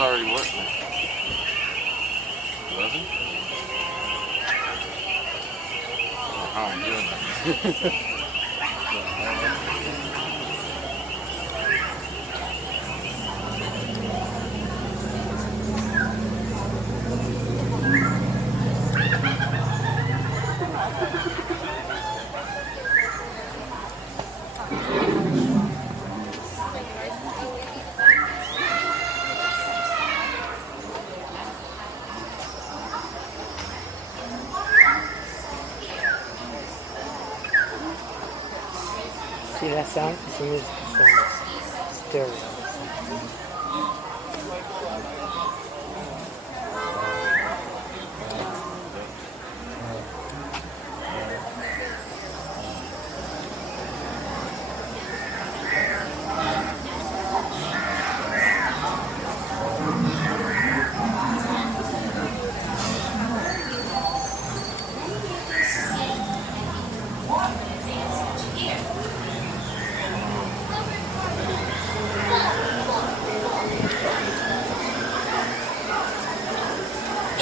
already working. 11? Oh, how I'm doing that. See that sound? It's a music sound. Stereo.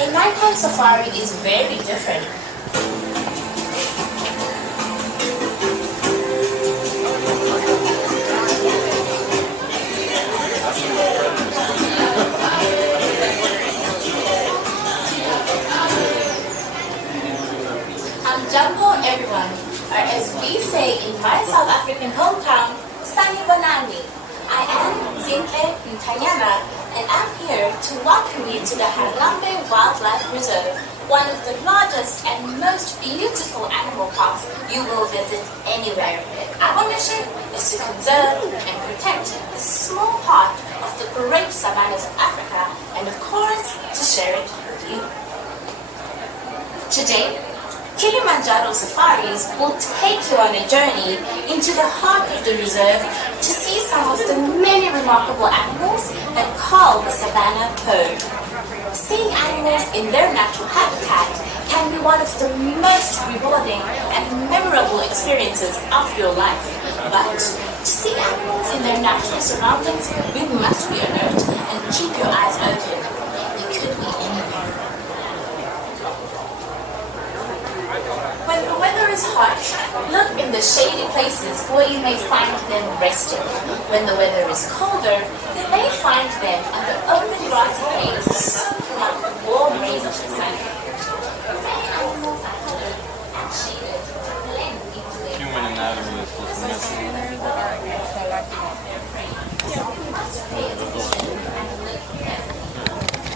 A nighttime safari is very different. I'm Jumbo everyone, or as we say in my South African hometown, Sanibonani. I am Zinhle Mtanyana, and I'm here to welcome you to the Harlambe Wildlife Reserve, one of the largest and most beautiful animal parks you will visit anywhere. Our mission is to conserve and protect this small part of the great savannas of Africa, and of course, to share it with you. Today, Kilimanjaro safaris will take you on a journey into the heart of the reserve to see some of the many remarkable animals that call the savannah home. Seeing animals in their natural habitat can be one of the most rewarding and memorable experiences of your life. But to see animals in their natural surroundings, you must be alert and keep your eyes open. They could be anywhere. When the weather is hot, look in the shady places where you may find them resting. When the weather is colder, you may find them on the open grassy plains soaking up the warm rays of the sun. Many animals are colored and shaded to blend into their Human anatomy is supposed to mess with you. So we must pay attention and look carefully.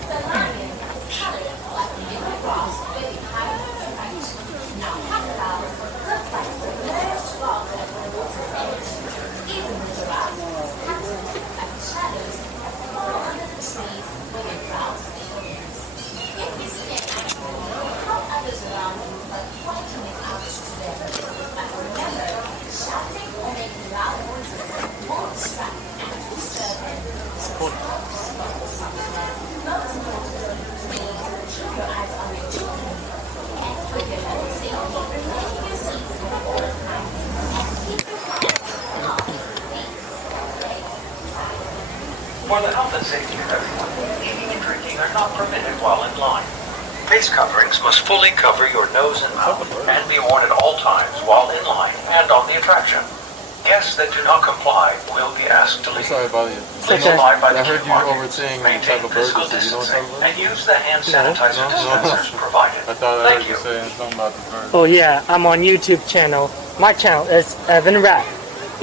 The lion is colored like the yellow grass where they hide at night. Now crocodiles look like the blurred rocks at the water's edge. Even the giraffes have to look like the shadows that fall under the trees where they browse the oceans. If you see an animal, help others around you by pointing it out to them. But remember, shouting or making loud noises won't distract and disturb them. Most importantly, please keep your eyes on your children. And for your own safety, remove your seats all the time. And keep your hands off For the health and safety of everyone, eating and drinking are not permitted while in line. Face coverings must fully cover your nose and mouth and be worn at all times while in line and on the attraction. Guests that do not comply will be asked to leave. Sorry about you. Please abide by the I heard queue you markings, overseeing the maintain type of physical burgers. Do you know what type distancing, of and use the hand sanitizer dispensers provided. I thought I heard Thank you you. saying something about the burgers. Oh yeah, I'm on YouTube channel. My channel is Evan Rapp.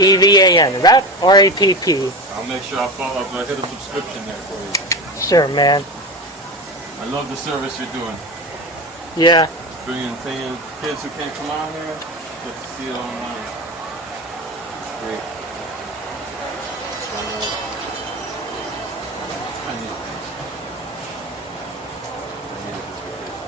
EVAN. Rapp, R-A-P-P. I'll make sure I follow up. I hit a subscription there for you. Sure, man. I love the service you're doing. Yeah. Bringing kids who can't come out here, get to see it online. Great. I need this. I needed this vacation.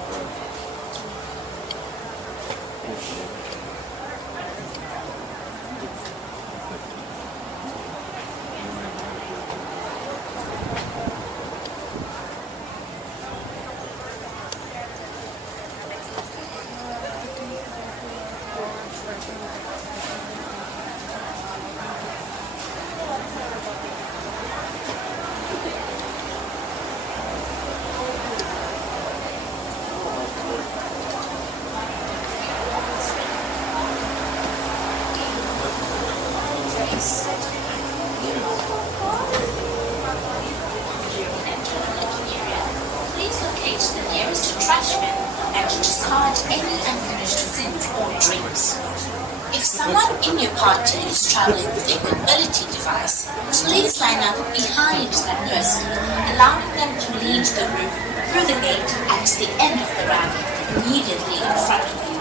If someone in your party is traveling with a mobility device, please line up behind that person, allowing them to lead the group through the gate at the end of the ramp immediately in front of you.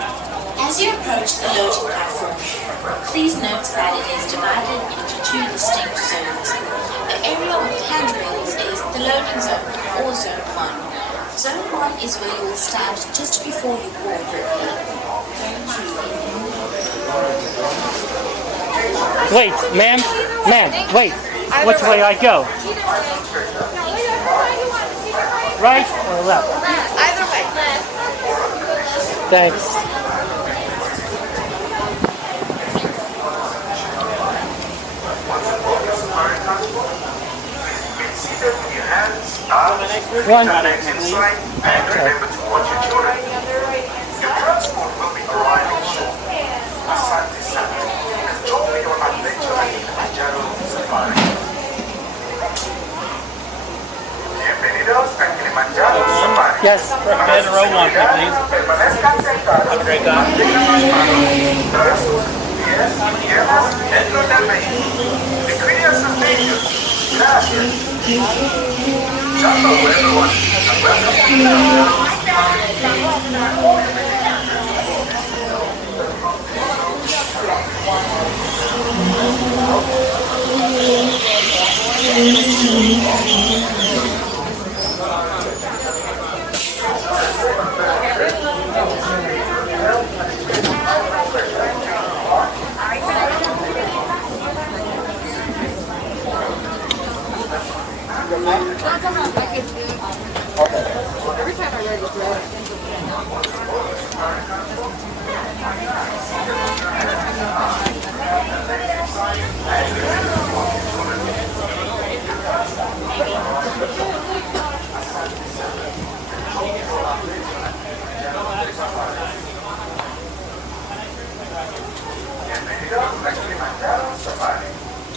As you approach the loading platform, please note that it is divided into two distinct zones. The area with handrails is the loading zone, or Zone 1. Zone 1 is where you will stand just before you board your plane. Wait, ma'am, wait. Which way I go? Right or left? Either way. Thanks. One. Inside, and remember to watch your children. Your transport will be arriving shortly. Asante sana. Enjoy your adventure at Kilimanjaro Safari. Bienvenidos a Kilimanjaro Safari. Yes. Bed row 1, please. Permanezcan sentados. Have a great day. Brazos, pies y piernas dentro del vehículo. Y cuide a sus niños. Gracias. Ciao everyone. And welcome to Kilimanjaro. Bienvenidos a Kilimanjaro Safari.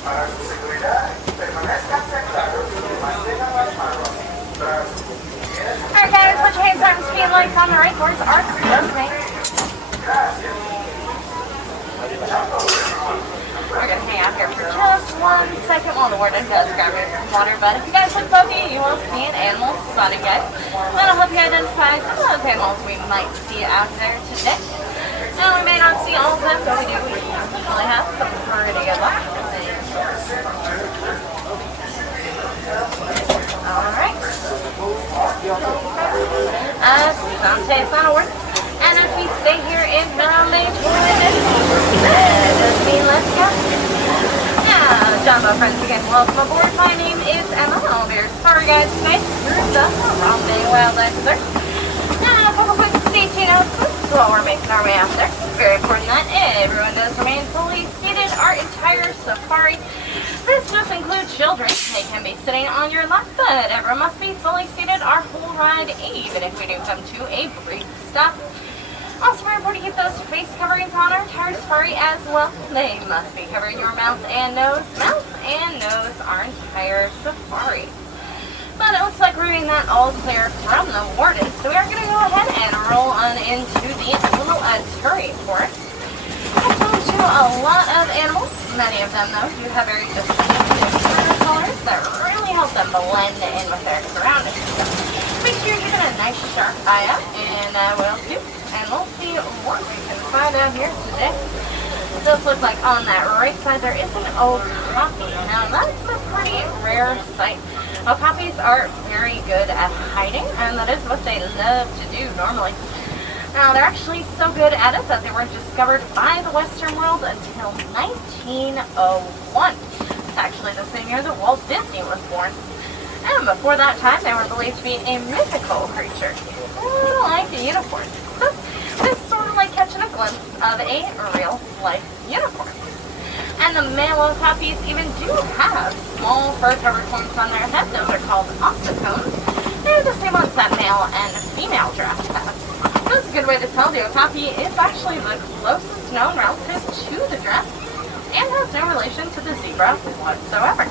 Para su seguridad, permanezcan sentados y mantengan las manos, brazos, pies. Alright guys, put your hands on the speed lights on the right. Doors are closing. Gracias. We're gonna hang out here for just 1 second while the warden does grab me some water. But if you guys look bogey, you will see an animal spotting guide. That'll help you identify some of those animals we might see out there today. Now we may not see all of them, but we do usually have some pretty good luck. Alright. Sante's on a word. And as we stay here in Harambe, that does mean let's go. Now, Jumbo friends again, welcome aboard. My name is Emma. I'll be your safari guide tonight through the Harambe Wildlife Reserve. Now, a couple quick safety notes while we're making our way out there. It's very important that everyone does remain fully seated our entire safari. This does include children. They can be sitting on your lap, but everyone must be fully seated our whole ride, even if we do come to a brief stop. Also, very important to keep those face coverings on our entire safari as well. They must be covering your mouth and nose our entire safari. But it looks like we're getting that all clear from the warden, so we are going to go ahead and roll on into the little turret for it. It's home to a lot of animals. Many of them, though, do have very distinctive colors that really help them blend in with their surroundings. Make sure you're keeping a nice sharp eye out, and we'll see. And we'll see what we can find out here today. It does look like on that right side there is an okapi. Now that's a pretty rare sight. Okapis are very good at hiding, and that is what they love to do normally. Now they're actually so good at it that they weren't discovered by the Western world until 1901. It's actually the same year that Walt Disney was born. And before that time, they were believed to be a mythical creature, like a unicorn. So this is sort of like catching a glimpse of a real-life unicorn. And the male okapis even do have small fur-covered horns on their head. Those are called ossicones. They're the same ones that male and female giraffes have. So it's a good way to tell the okapi is actually the closest known relative to the giraffe and has no relation to the zebra whatsoever.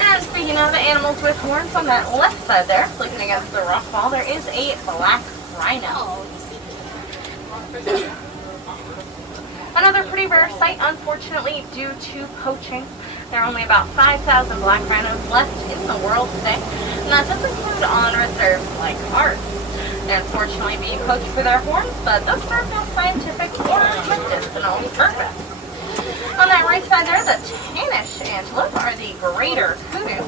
And speaking of animals with horns, on that left side there, looking against the rock wall, there is a black rhino. Another rare sight, unfortunately, due to poaching. There are only about 5,000 black rhinos left in the world today, and that does include on reserves like ours. They unfortunately being poached for their horns, but those serve no scientific or medicinal purpose. On that right side there, the tannish antelope are the greater kudu,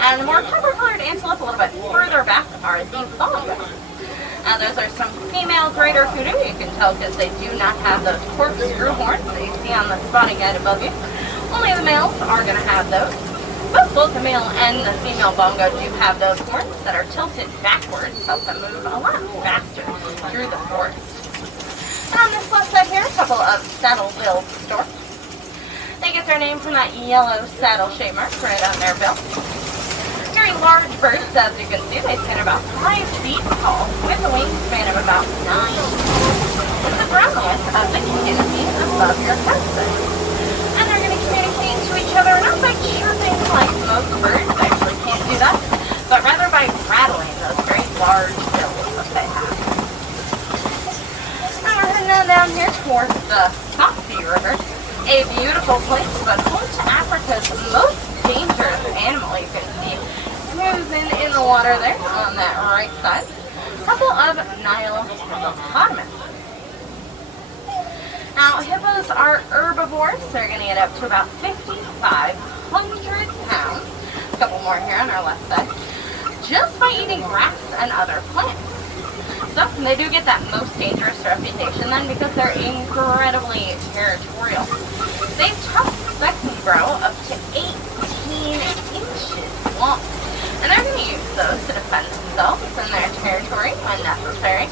and the more copper-colored antelope a little bit further back are the bongo. Now those are some female greater kudu. You can tell because they do not have those corkscrew horns that you see on the spotting guide above you. Only the males are going to have those. But both the male and the female bongo do have those horns that are tilted backwards, so help them move a lot faster through the forest. And on this left side here, a couple of saddle-billed storks. They get their name from that yellow saddle shape mark right on their bill. Very large birds, as you can see. They stand about 5 feet tall, with a wingspan of about 9 feet. With the ground width of the canopy above your head. And they're going to communicate to each other not by chirping like most birds actually can't do that, but rather by rattling those very large bills that they have. Now we're heading on down here towards the Foxy River, a beautiful place, but home to Africa's most dangerous animal you can see snoozing in the water there on that right side. A couple of Nile hippopotamus. Now, hippos are herbivores. They're going to get up to about 5,500 pounds. A couple more here on our left side. Just by eating grass and other plants. So, they do get that most dangerous reputation then because they're incredibly territorial. They have tusks that can grow up to 18 inches long. And they're going to use those to defend themselves in their territory when necessary.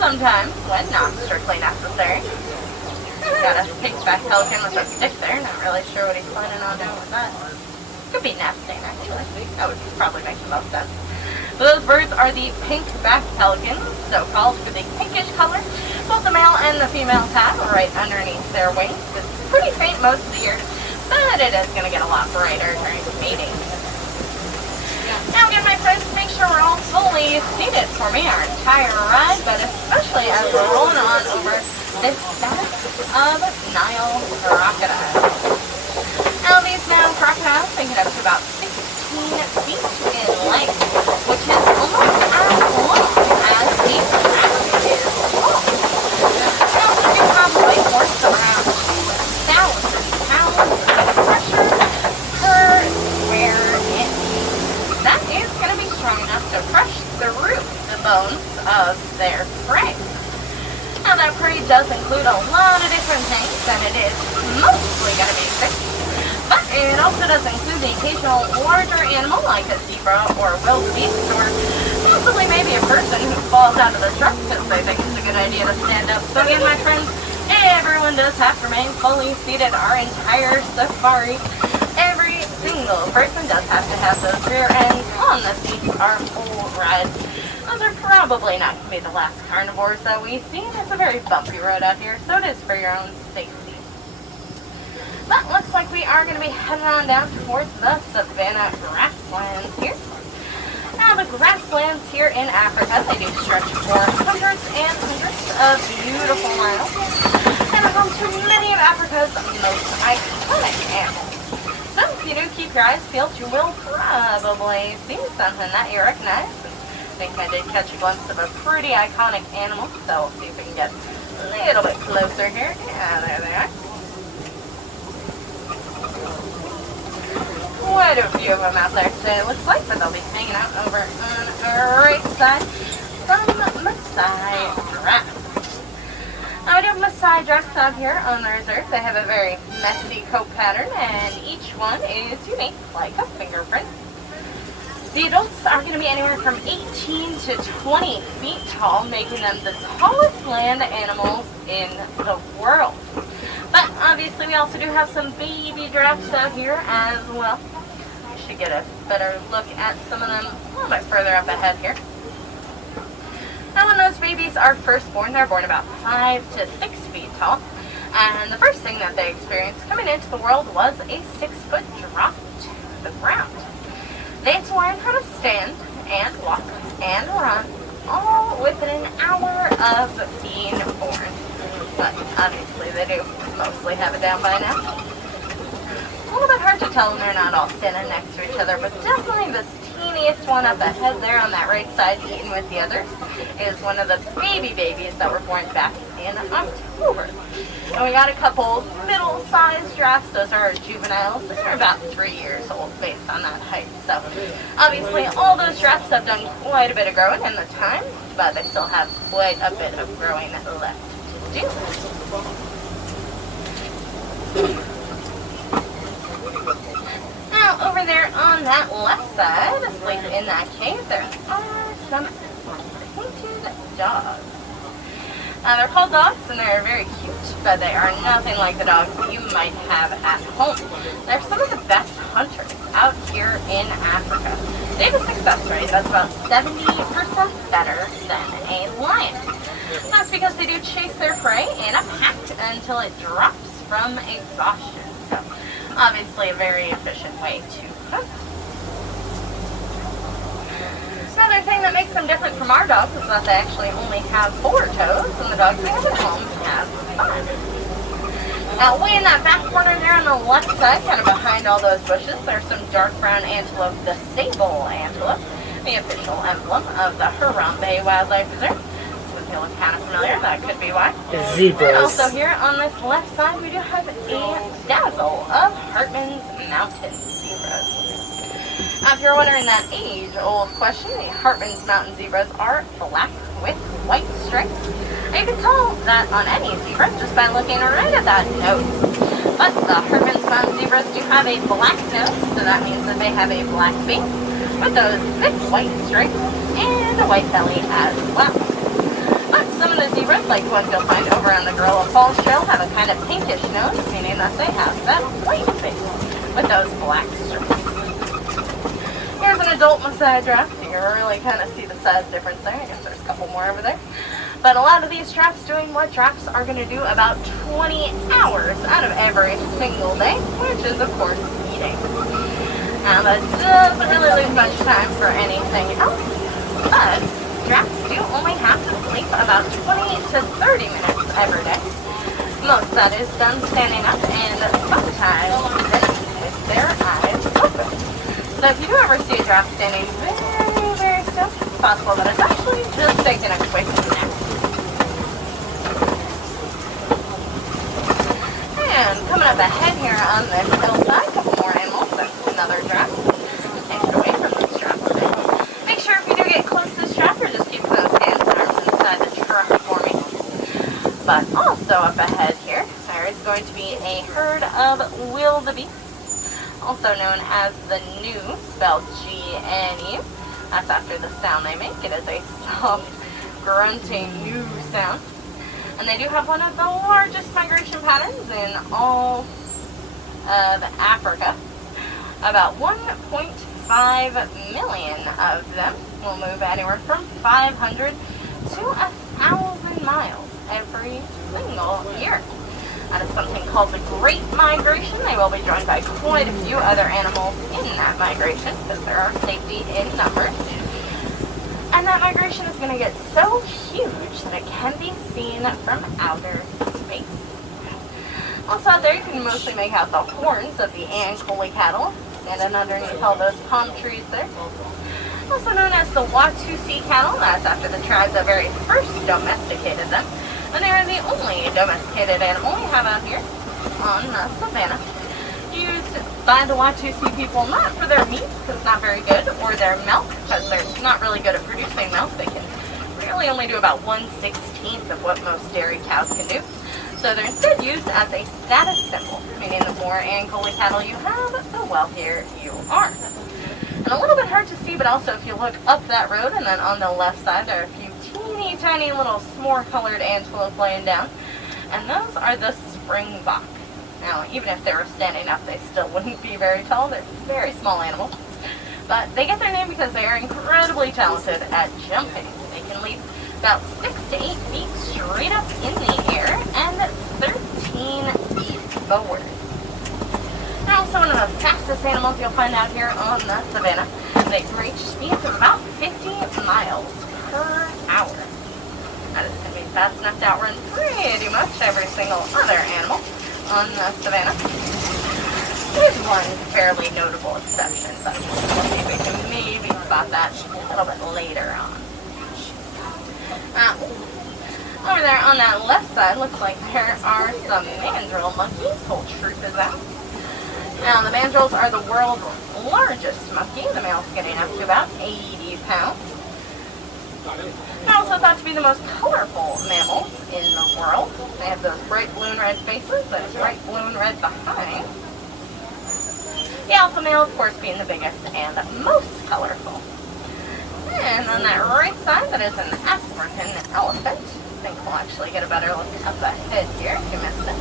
Sometimes, when not strictly necessary. Got a pigback pelican with a stick there. Not really sure what he's planning on doing with that. Could be nesting, actually. That would probably make the most sense. But those birds are the pink-backed pelicans, so called for the pinkish color. Both the male and the female have right underneath their wings. It's pretty faint most of the year, but it is going to get a lot brighter during mating. Now again, my friends, make sure we're all fully seated for me our entire ride, but especially as we're rolling on over this back of Nile crocodiles. Now these Nile crocodiles, they get up to about 16 feet in length, which is almost as long as the giraffe is tall. Now they do have a weight force of around 2,000 pounds of pressure per square inch. That is going to be strong enough to crush through the bones of their prey. Now that prey does include a lot of different things, and it is mostly going to be fish, but it also does include the occasional larger animal like a zebra or wildebeest, or possibly maybe a person who falls out of the truck because they think it's a good idea to stand up. So again, my friends, everyone does have to remain fully seated our entire safari. Every single person does have to have those rear ends on the seat our whole ride. Those are probably not going to be the last carnivores that we see. It's a very bumpy road out here, so it is for your own safety. But looks like we are going to be heading on down towards the savanna grasslands here. Now the grasslands here in Africa, they do stretch for hundreds and hundreds of beautiful miles. And are home to many of Africa's most iconic animals. So if you do keep your eyes peeled, you will probably see something that you recognize. I think I did catch a glimpse of a pretty iconic animal, so we'll see if we can get a little bit closer here. Yeah, there they are. Quite a few of them out there today, it looks like, but they'll be hanging out over on our right side. Some Maasai giraffes. Now we do have Maasai giraffes out here on the reserve. They have a very messy coat pattern, and each one is unique, like a fingerprint. The adults are going to be anywhere from 18 to 20 feet tall, making them the tallest land animals in the world. But obviously we also do have some baby giraffes out here as well. I should get a better look at some of them a little bit further up ahead here. Now when those babies are first born, they're born about 5 to 6 feet tall. And the first thing that they experienced coming into the world was a 6-foot drop to the ground. They had to learn how to stand and walk and run all within an hour of being born. but obviously they do mostly have it down by now. A little bit hard to tell when they're not all standing next to each other, but definitely this teeniest one up ahead there on that right side eating with the others is one of the babies that were born back in October. And we got a couple middle-sized giraffes. Those are juveniles. They're about 3 years old based on that height. So obviously all those giraffes have done quite a bit of growing in the time, but they still have quite a bit of growing left to do. Now over there on that left side, asleep in that cave, there are some painted dogs. They're called dogs and they're very cute, but they are nothing like the dogs you might have at home. They're some of the best hunters out here in Africa. They have a success rate that's about 70% better than a lion. That's because they do chase their prey in a pack until it drops from exhaustion. So obviously a very efficient way to hunt. Another thing that makes them different from our dogs is that they actually only have 4 toes, and the dogs we have at home have 5. Now, way in that back corner there on the left side, kind of behind all those bushes, there's some dark brown antelope, the sable antelope, the official emblem of the Harambe Wildlife Reserve. So if you look kind of familiar, that could be why. Zebras. And also here on this left side, we do have a dazzle of Hartman's Mountain zebras. Now, if you're wondering that age-old question, the Hartman's Mountain zebras are black with white stripes. And you can tell that on any zebra just by looking right at that nose. But the Hartman's Mountain zebras do have a black nose, so that means that they have a black face with those thick white stripes and a white belly as well. But some of the zebras, like the ones you'll find over on the Gorilla Falls Trail, have a kind of pinkish nose, meaning that they have that white face with those black stripes. Here's an adult Maasai giraffe. You can really kind of see the size difference there. I guess there's a couple more over there. But a lot of these giraffes doing what giraffes are going to do about 20 hours out of every single day, which is, of course, eating. Now, that doesn't really leave much time for anything else, but giraffes do only have to sleep about 20 to 30 minutes every day. Most of that is done standing up and sometimes with their eyes open. So if you do ever see a giraffe standing very, very still, it's possible that it's actually just taking a quick nap. And coming up ahead here on this hillside, a couple more animals. There's another giraffe. Take it away from this giraffe today. Make sure if you do get close to this giraffe, you're just keeping those hands and arms inside the truck for me. But also up ahead here, there is going to be a herd of wildebeest, also known as the gnu, spelled G-N-U. That's after the sound they make. It is a soft, grunting gnu sound. And they do have one of the largest migration patterns in all of Africa. About 1.5 million of them will move anywhere from 500 to 1,000 miles every single year. That is something called the Great Migration. They will be joined by quite a few other animals in that migration because there are safety in numbers. And that migration is going to get so huge that it can be seen from outer space. Also out there you can mostly make out the horns of the Ankole cattle standing underneath all those palm trees there. Also known as the Watusi cattle. That's after the tribe that very first domesticated them. And they are the only domesticated animal we have out here on the savannah. Used by the Watusi people not for their meat, because it's not very good, or their milk, because they're not really good at producing milk. They can really only do about 1/16 of what most dairy cows can do. So they're instead used as a status symbol, meaning the more Ankole cattle you have, the wealthier you are. And a little bit hard to see, but also if you look up that road and then on the left side, there are a few teeny tiny little s'more colored antelope laying down, and those are the springbok. Now, even if they were standing up, they still wouldn't be very tall. They're very small animals, but they get their name because they are incredibly talented at jumping. They can leap about 6 to 8 feet straight up in the air and 13 feet forward. They're also one of the fastest animals you'll find out here on the savannah. They can reach speeds of about 50 miles per hour. That is going to be fast enough to outrun pretty pretty much every single other animal on the savannah. There's one fairly notable exception, but we can maybe spot that a little bit later on. Over there on that left side, looks like there are some mandrill monkeys. Whole troop is out. Now, the mandrills are the world's largest monkey. The male's getting up to about 80 pounds. They're also thought to be the most colorful mammals in the world. They have those bright blue and red faces, those bright blue and red behind. The alpha male, of course, being the biggest and most colorful. And on that right side, that is an African elephant. I think we'll actually get a better look at the head here if you missed it.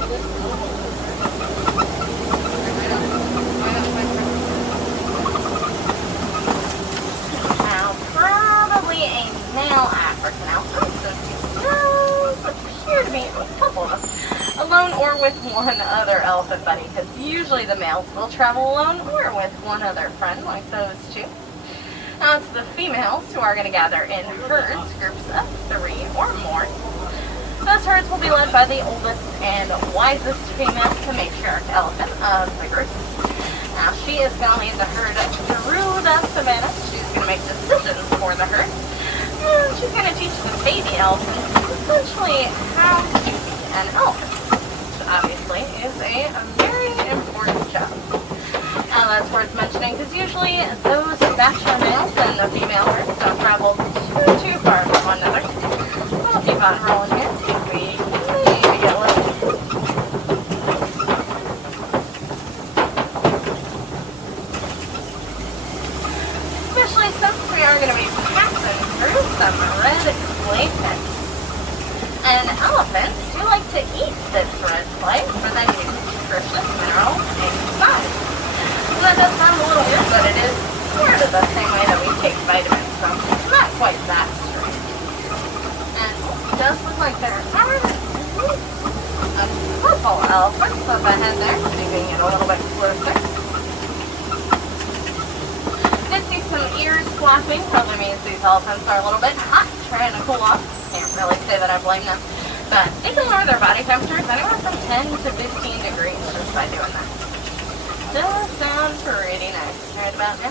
Now, probably a male African elephant, since he does appear to be a couple of them, alone or with one other elephant buddy, because usually the males will travel alone or with one other friend, like those two. Now it's the females who are going to gather in herds, groups of 3 or more. Those herds will be led by the oldest and wisest female, the matriarch elephant of the group. Now she is going to lead the herd through the savannah. She's going to make decisions for the herd. And she's going to teach the baby elephants essentially how to be an elephant, which obviously is a very important job. That's worth mentioning because usually those bachelor males and the female herds don't travel too far from one another. We'll keep on rolling here. See if we maybe get a little. Especially since we are going to be passing through some red clay pits. And elephants do like to eat this red clay for the nutritious minerals inside. That does sound a little weird, but it is sort of the same way that we take vitamins, so it's not quite that strange. And it does look like there are a purple elephant up ahead there, so you can get a little bit closer. Did see some ears flapping, probably means these elephants are a little bit hot, trying to cool off. Can't really say that I blame them, but they can lower their body temperatures anywhere from 10 to 15 degrees just by doing that. Does sound pretty nice right about now.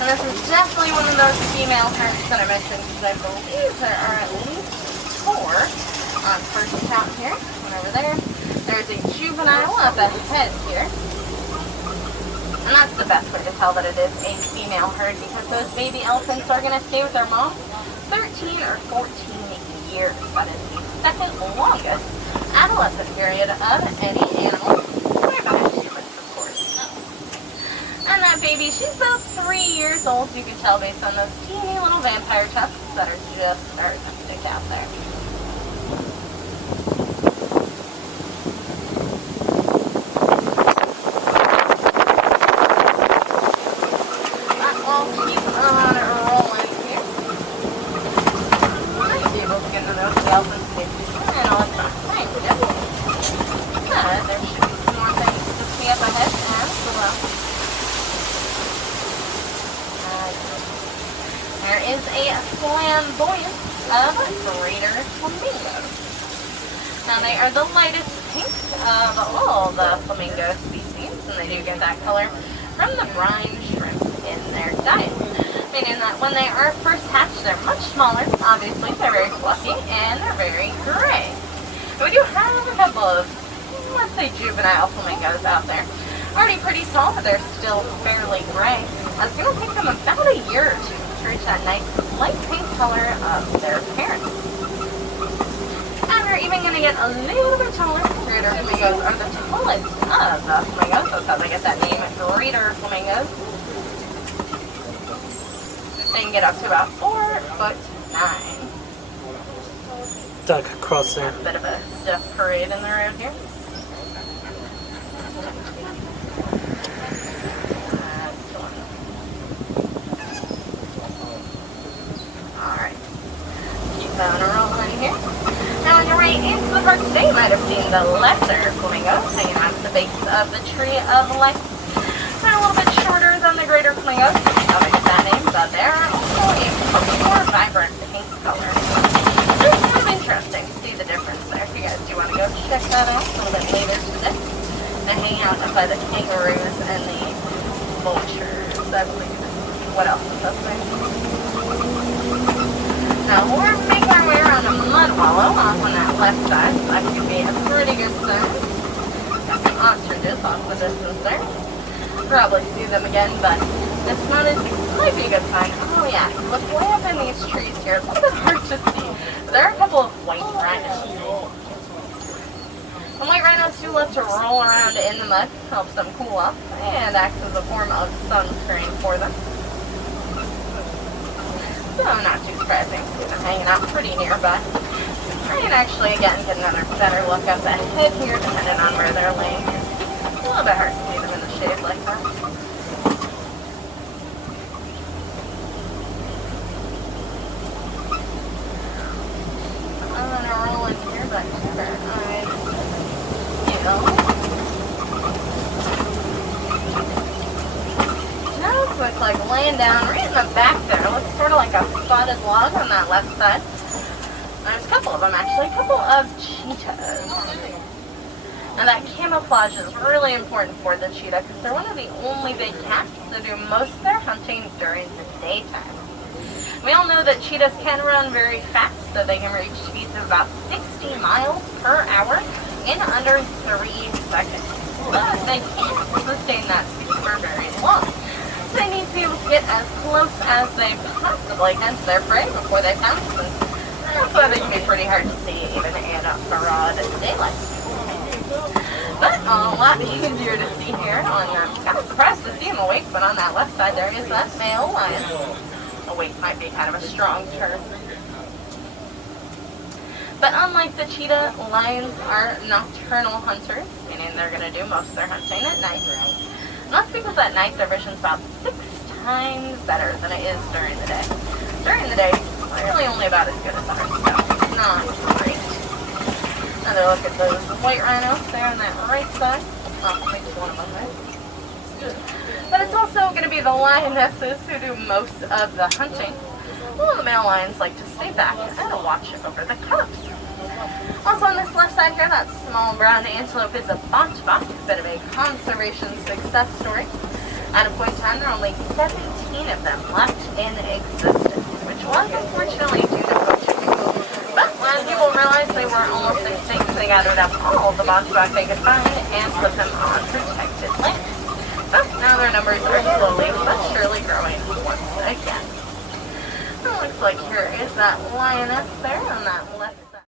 And this is definitely one of those female herds that I mentioned because I believe there are at least 4 on first count here. One over there. There's a juvenile up ahead here. And that's the best way to tell that it is a female herd because those baby elephants are going to stay with their mom 13 or 14 years. That is the second longest adolescent period of any animal, right behind humans, of course. And that baby, she's about 3 years old, you can tell based on those teeny little vampire tusks that are just starting to stick out there. But we'll keep on rolling here. Let's see if we'll get into those elephants. And all it's not fine, there should be some more things to see up ahead as well. There is a flamboyance of greater flamingos. Now they are the lightest pink of all the flamingo species, and they do get that color from the brine shrimp in their diet. Meaning that when they are first hatched, they're much smaller. Obviously, they're very fluffy and they're very gray. We do have a couple of, let's say, juvenile flamingos out there. Already pretty tall, but they're still fairly gray. It's going to take them about a year or 2 to reach that nice light pink color of their parents. And they're even going to get a little bit taller. Greater flamingos are the tallest of the flamingos. That's how they get that name, greater flamingos. They can get up to about 4'9". Duck across there. A bit of a duck parade in the road here. Alright. Keep on rolling here. Now on your way into the park today, you might have seen the lesser flamingos hanging out at the base of the tree of life. They're a little bit shorter than the greater flamingos. That makes that name, but they're also a more vibrant color. It's kind of interesting to see the difference there. If you guys do want to go check that out a little bit later today. And hang out by the kangaroos and the vultures, I believe. What else is up there? Now we're making our way around a mud wallow off on that left side. So that could be a pretty good sign. Got some ostriches off the distance there. Probably see them again, but this might be a good sign. Oh yeah, look way up in these trees here. It's a little bit hard to see. But there are a couple of white rhinos. The white rhinos do love to roll around in the mud, helps them cool off, and acts as a form of sunscreen for them. So not too surprising to see them hanging out pretty nearby. I can actually, again, get another better look up ahead here, depending on where they're laying. It's a little bit hard to see them in the shade like that. I'm gonna roll in here, but now it looks like laying down right in the back there. It looks sort of like a spotted log on that left side. There's a couple of them actually, a couple of cheetahs. Now that camouflage is really important for the cheetah because they're one of the only big cats that do most of their hunting during the daytime. We all know that cheetahs can run very fast, so they can reach speeds of about 60 miles per hour in under 3 seconds. But they can't sustain that speed for very long. So they need to be able to get as close as they possibly can to their prey before they pounce. And that's why they can be pretty hard to see even in broad daylight. But a lot easier to see here. I'm kind of surprised to see him awake, but on that left side there is that male lion. Awake might be kind of a strong term. But unlike the cheetah, lions are nocturnal hunters, meaning they're going to do most of their hunting at night. And that's because at night their vision's about 6 times better than it is during the day. During the day, it's really only about as good as ours, so it's not great. Another look at those white rhinos there on that right side. Oh, I think there's one of them there. But it's also going to be the lionesses who do most of the hunting. Well, the male lions like to stay back and watch over the cubs. Also on this left side here, that small brown antelope is a botchbok, a bit of a conservation success story. At a point in time, there are only 17 of them left in existence, which was unfortunately due to poaching. But when people realized they were almost extinct, they gathered up all the botchbok they could find and put them on protected land. But now their numbers are slowly but surely growing once again. It looks like here is that lioness there on that left side.